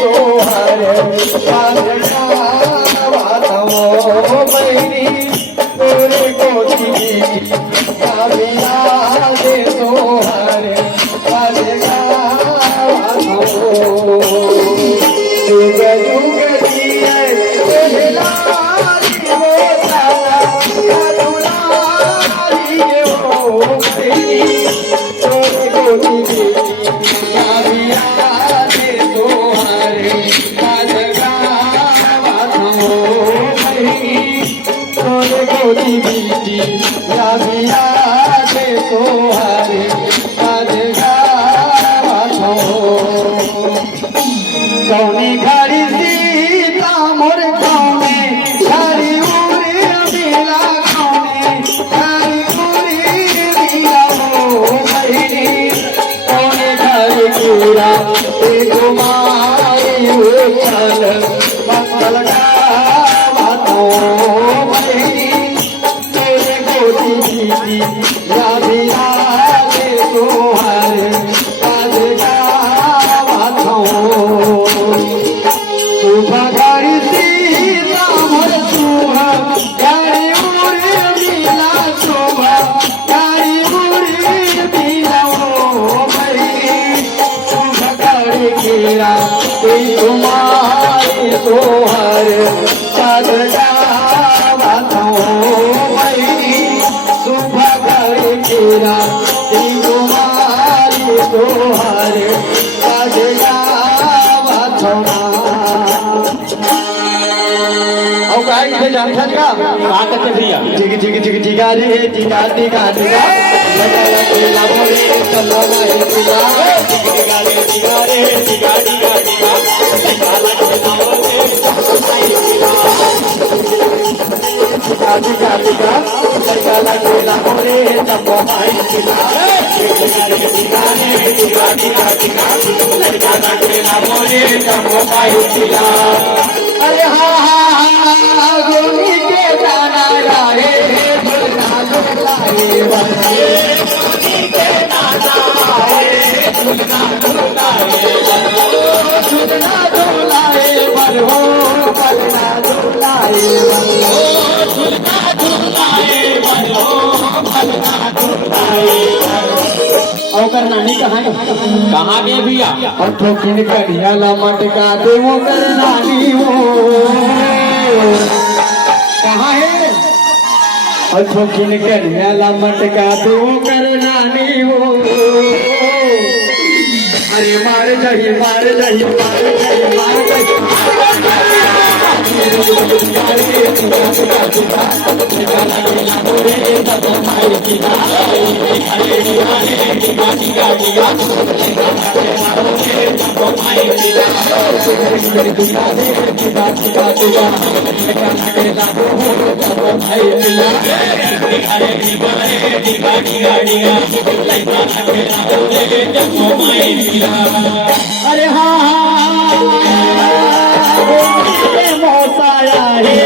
सोहर वातवो बैरी तोरे गोदी काबिया दे सोहर जुग जुग जिए दुलारी हो दुलारी हो बैरी तोरे गोदी काबिया दे सोहर तोरे गोदी बीटी लाभिया दे सोहर कौने घड़ी सीता मोर कौने घड़ी उड़ी मिला कौने घड़ी उड़ी मिला हो बहिनी कौने घड़ी कीरा ते घुमाई चल मंगल गावतो बहिनी तेरे गोदी बीती लाभिया दे सोहर तुम्हारी सोहर चलता सुबह करे केरा तुम्हारी सोहर चलता जानता का भैया ठीक ठीक ठीक ठीक रे टीका टीका टीका लगा लगा बोले चलो भाई टीका टीका रे टीका रे टीका टीका टीका लगा लगा बोले चलो भाई टीका टीका टीका लगा लगा बोले चलो भाई टीका टीका रे टीका रे टीका टीका टीका लगा लगा बोले चलो भाई टीका अरे हाँ गोली के गाना गाए झुलना झुलाए बंदे गोली के गाना गाए झुलना झुलाए झुलना झुलाए बरहो बलना झुलाए बरहो झुलना झुलाए बरहो बलना झुलाए और नानी कहाँ गए भैया और ठोकिन करिया ला मटका दे वो कर नानी हो कहाँ है और ठोकिन करिया ला मटका दे वो कर नानी हो अरे मार जाइए मार जाइए मार जाइए मार जाइए अरे हाँ मौसाया है